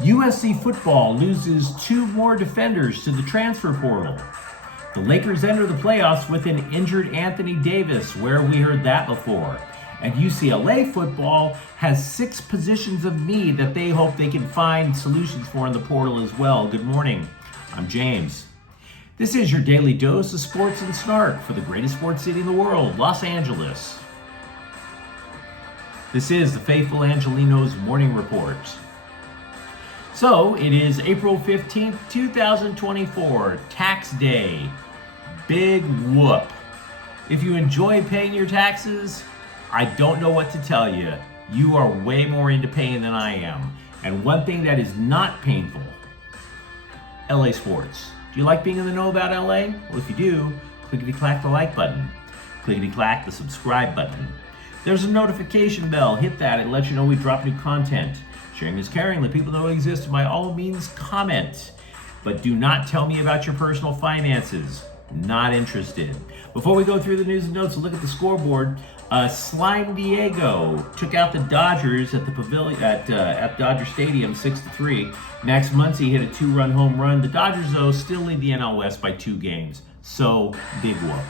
USC football loses 2 more defenders to the transfer portal. The Lakers enter the playoffs with an injured Anthony Davis. Where have we heard that before? And UCLA football has 6 positions of need that they hope they can find solutions for in the portal as well. Good morning. I'm James. This is your daily dose of sports and snark for the greatest sports city in the world, Los Angeles. This is the faithful Angelenos morning report. So, it is April 15th, 2024, tax day. Big whoop. If you enjoy paying your taxes, I don't know what to tell you. You are way more into paying than I am. And one thing that is not painful, LA sports. Do you like being in the know about LA? Well, if you do, clickety-clack the like button. Clickety-clack the subscribe button. There's a notification bell. Hit that. It lets you know we drop new content. Sharing is caring. Let people know we exist. By all means, comment. But do not tell me about your personal finances. Not interested. Before we go through the news and notes, look at the scoreboard. Slime Diego took out the Dodgers at the pavilion at Dodger Stadium 6-3. Max Muncy hit a 2-run home run. The Dodgers, though, still lead the NL West by 2 games. So, big whoop.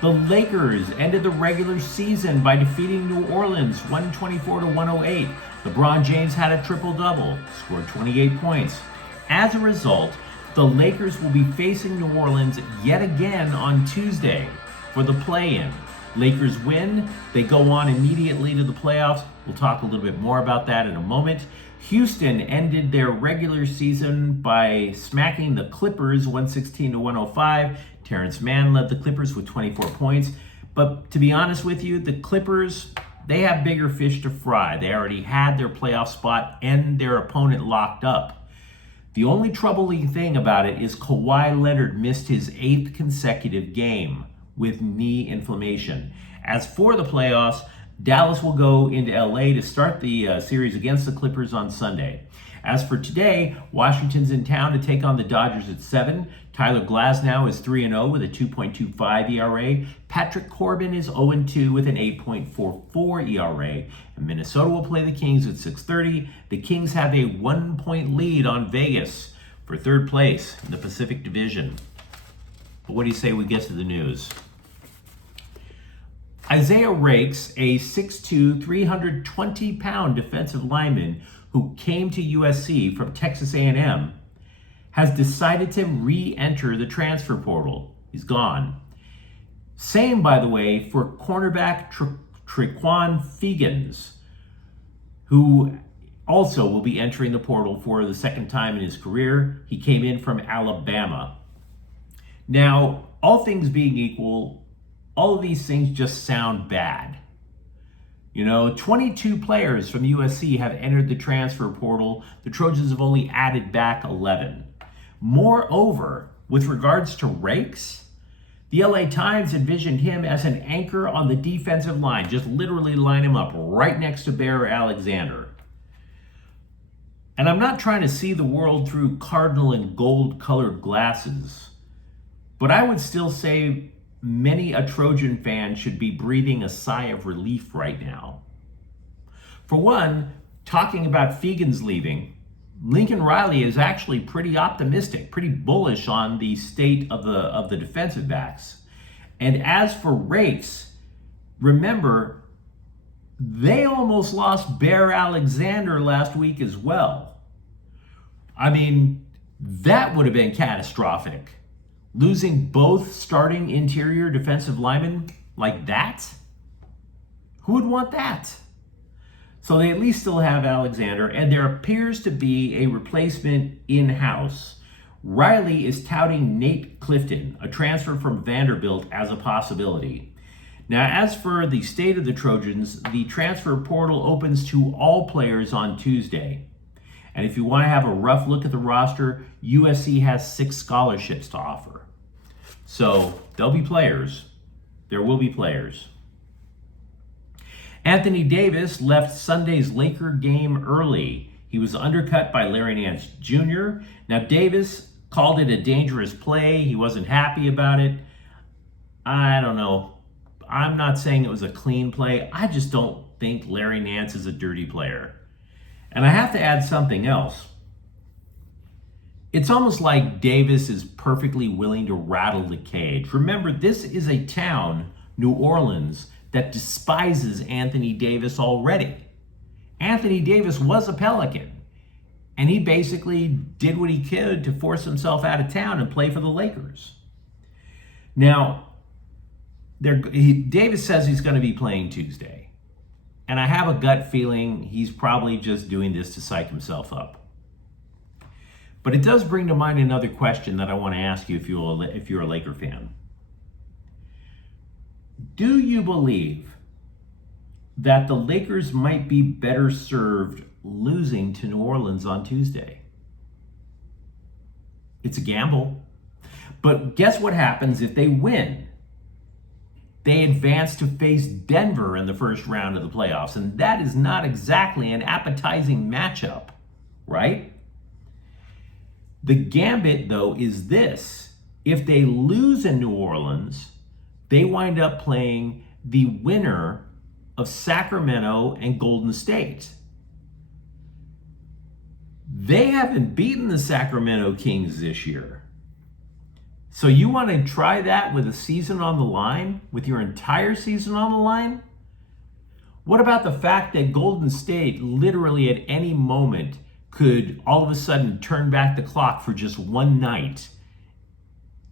The Lakers ended the regular season by defeating New Orleans 124-108. LeBron James had a triple-double, scored 28 points. As a result, the Lakers will be facing New Orleans yet again on Tuesday for the play-in. Lakers win, they go on immediately to the playoffs. We'll talk a little bit more about that in a moment. Houston ended their regular season by smacking the Clippers 116-105. Terrence Mann led the Clippers with 24 points. But to be honest with you, the Clippers, they have bigger fish to fry. They already had their playoff spot and their opponent locked up. The only troubling thing about it is Kawhi Leonard missed his 8th consecutive game with knee inflammation. As for the playoffs, Dallas will go into LA to start the series against the Clippers on Sunday. As for today, Washington's in town to take on the Dodgers at 7. Tyler Glasnow is 3-0 with a 2.25 ERA. Patrick Corbin is 0-2 with an 8.44 ERA. And Minnesota will play the Kings at 6:30. The Kings have a 1-point lead on Vegas for 3rd place in the Pacific Division. But what do you say we get to the news? Isaiah Rakes, a 6'2", 320-pound defensive lineman who came to USC from Texas A&M, has decided to re-enter the transfer portal. He's gone. Same, by the way, for cornerback Traquan Figans, who also will be entering the portal for the 2nd time in his career. He came in from Alabama. Now, all things being equal, all of these things just sound bad. 22 players from USC have entered the transfer portal. The Trojans have only added back 11. Moreover, with regards to Rakes, the LA Times envisioned him as an anchor on the defensive line. Just literally line him up right next to Bear Alexander. And I'm not trying to see the world through cardinal and gold-colored glasses, but I would still say many a Trojan fan should be breathing a sigh of relief right now. For one, talking about Fegans leaving, Lincoln Riley is actually pretty optimistic, pretty bullish on the state of the defensive backs. And as for Rakes, remember, they almost lost Bear Alexander last week as well. I mean, that would have been catastrophic. Losing both starting interior defensive linemen like that? Who would want that? So they at least still have Alexander, and there appears to be a replacement in-house. Riley is touting Nate Clifton, a transfer from Vanderbilt, as a possibility. Now, as for the state of the Trojans, the transfer portal opens to all players on Tuesday. And if you want to have a rough look at the roster, USC has 6 scholarships to offer. So there'll be players. There will be players. Anthony Davis left Sunday's Laker game early. He was undercut by Larry Nance Jr. Now, Davis called it a dangerous play. He wasn't happy about it. I don't know. I'm not saying it was a clean play. I just don't think Larry Nance is a dirty player. And I have to add something else. It's almost like Davis is perfectly willing to rattle the cage. Remember, this is a town, New Orleans, that despises Anthony Davis already. Anthony Davis was a Pelican, and he basically did what he could to force himself out of town and play for the Lakers. Now, Davis says he's going to be playing Tuesday, and I have a gut feeling he's probably just doing this to psych himself up. But it does bring to mind another question that I want to ask you if you're a Laker fan. Do you believe that the Lakers might be better served losing to New Orleans on Tuesday? It's a gamble. But guess what happens if they win? They advance to face Denver in the first round of the playoffs, and that is not exactly an appetizing matchup, right? The gambit, though, is this. If they lose in New Orleans, they wind up playing the winner of Sacramento and Golden State. They haven't beaten the Sacramento Kings this year. So you want to try that with a season on the line, with your entire season on the line? What about the fact that Golden State literally at any moment could all of a sudden turn back the clock for just one night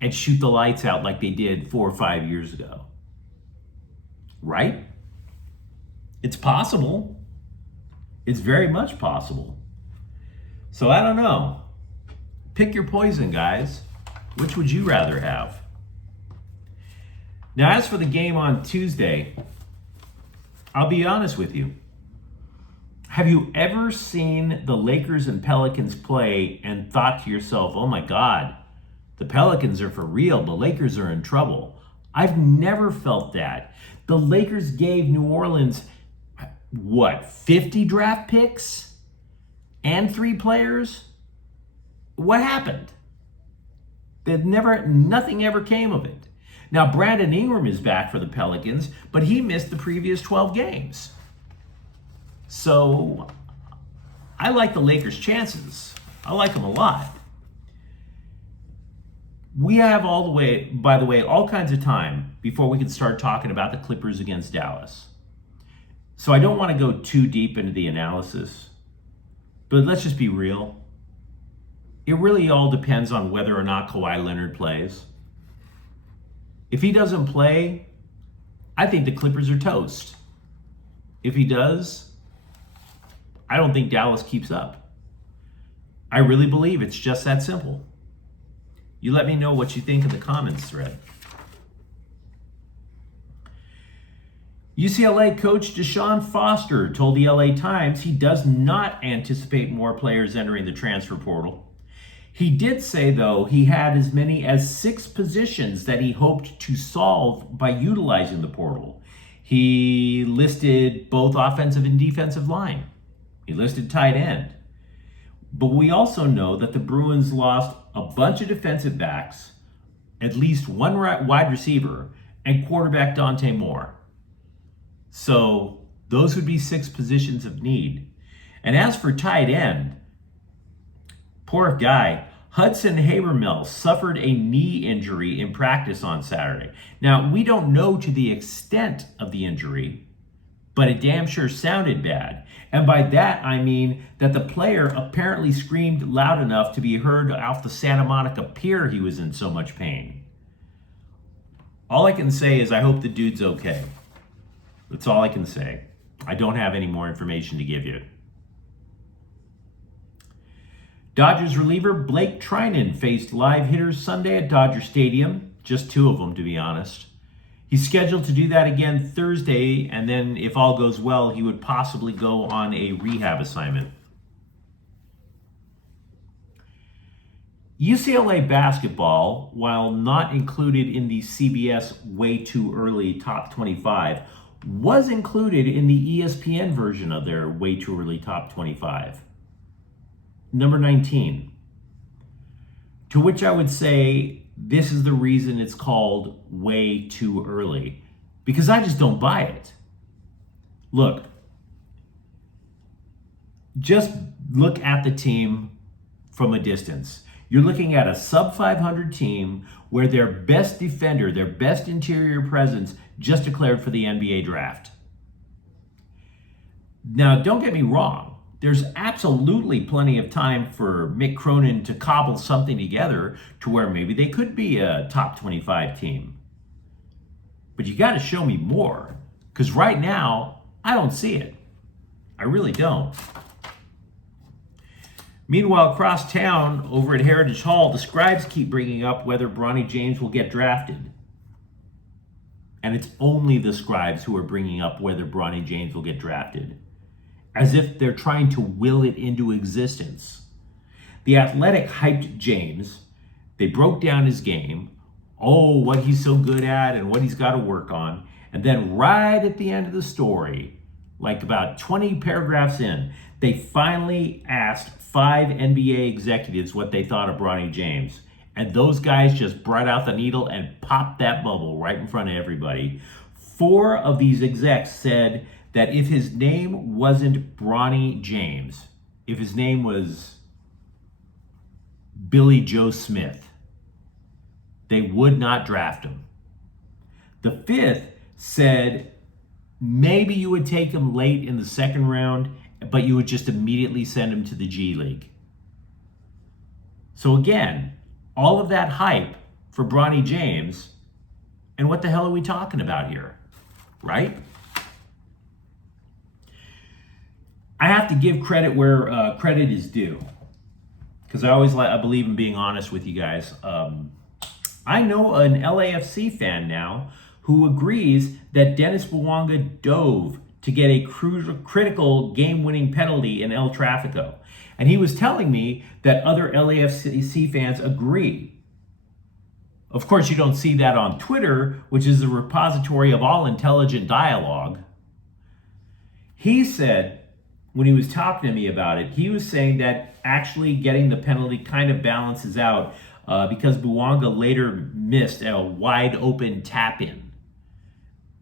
and shoot the lights out like they did 4 or 5 years ago? Right? It's possible. It's very much possible. So I don't know. Pick your poison, guys. Which would you rather have? Now, as for the game on Tuesday, I'll be honest with you. Have you ever seen the Lakers and Pelicans play and thought to yourself, oh my God, the Pelicans are for real, the Lakers are in trouble? I've never felt that. The Lakers gave New Orleans, 50 draft picks and 3 players? What happened? Nothing ever came of it. Now, Brandon Ingram is back for the Pelicans, but he missed the previous 12 games. So I like the Lakers' chances. I like them a lot. We have by the way, all kinds of time before we can start talking about the Clippers against Dallas. So I don't want to go too deep into the analysis, but let's just be real. It really all depends on whether or not Kawhi Leonard plays. If he doesn't play, I think the Clippers are toast. If he does, I don't think Dallas keeps up. I really believe it's just that simple. You let me know what you think in the comments thread. UCLA coach Deshaun Foster told the LA Times he does not anticipate more players entering the transfer portal. He did say, though, he had as many as 6 positions that he hoped to solve by utilizing the portal. He listed both offensive and defensive line. He listed tight end. But we also know that the Bruins lost a bunch of defensive backs, at least 1 wide receiver, and quarterback Dante Moore. So those would be 6 positions of need. And as for tight end, poor guy, Hudson Habermill suffered a knee injury in practice on Saturday. Now, we don't know to the extent of the injury, but it damn sure sounded bad. And by that, I mean that the player apparently screamed loud enough to be heard off the Santa Monica Pier he was in so much pain. All I can say is I hope the dude's okay. That's all I can say. I don't have any more information to give you. Dodgers reliever Blake Trinan faced live hitters Sunday at Dodger Stadium. Just 2 of them, to be honest. He's scheduled to do that again Thursday, and then if all goes well, he would possibly go on a rehab assignment. UCLA basketball, while not included in the CBS Way Too Early Top 25, was included in the ESPN version of their Way Too Early Top 25. Number 19. To which I would say this is the reason it's called Way Too Early, because I just don't buy it. Look, just look at the team from a distance. You're looking at a sub 500 team where their best defender, their best interior presence just declared for the NBA draft. Now, don't get me wrong. There's absolutely plenty of time for Mick Cronin to cobble something together to where maybe they could be a top 25 team. But you got to show me more, because right now, I don't see it. I really don't. Meanwhile, across town, over at Heritage Hall, the scribes keep bringing up whether Bronny James will get drafted. And it's only the scribes who are bringing up whether Bronny James will get drafted, as if they're trying to will it into existence. The Athletic hyped James. They broke down his game, what he's so good at and what he's got to work on. And then right at the end of the story, like about 20 paragraphs in, they finally asked 5 NBA executives what they thought of Bronny James. And those guys just brought out the needle and popped that bubble right in front of everybody. 4 of these execs said that if his name wasn't Bronny James, if his name was Billy Joe Smith, they would not draft him. The 5th said maybe you would take him late in the second round, but you would just immediately send him to the G League. So again, all of that hype for Bronny James, and what the hell are we talking about here, right? I have to give credit where credit is due, because I believe in being honest with you guys. I know an LAFC fan now who agrees that Dennis Bwanga dove to get a critical game-winning penalty in El Tráfico. And he was telling me that other LAFC fans agree. Of course, you don't see that on Twitter, which is the repository of all intelligent dialogue. He said, when he was talking to me about it, he was saying that actually getting the penalty kind of balances out because Bwanga later missed a wide open tap-in.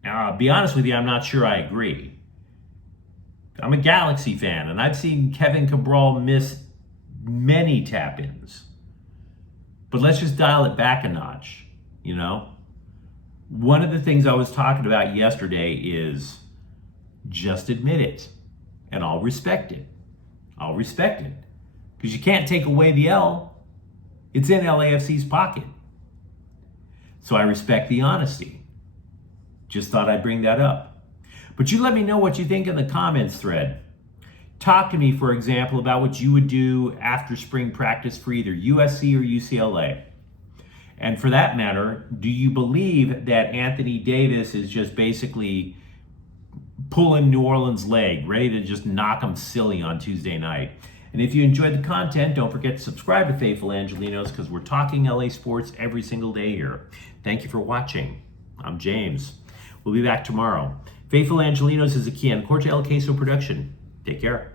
Now, I'll be honest with you, I'm not sure I agree. I'm a Galaxy fan, and I've seen Kevin Cabral miss many tap-ins. But let's just dial it back a notch, you know? One of the things I was talking about yesterday is just admit it, and I'll respect it. I'll respect it. Because you can't take away the L. It's in LAFC's pocket. So I respect the honesty. Just thought I'd bring that up. But you let me know what you think in the comments thread. Talk to me, for example, about what you would do after spring practice for either USC or UCLA. And for that matter, do you believe that Anthony Davis is just basically pulling New Orleans' leg, ready to just knock them silly on Tuesday night? And if you enjoyed the content, don't forget to subscribe to Faithful Angelenos, because we're talking LA sports every single day here. Thank you for watching. I'm James. We'll be back tomorrow. Faithful Angelenos is a Kian Corte El Queso production. Take care.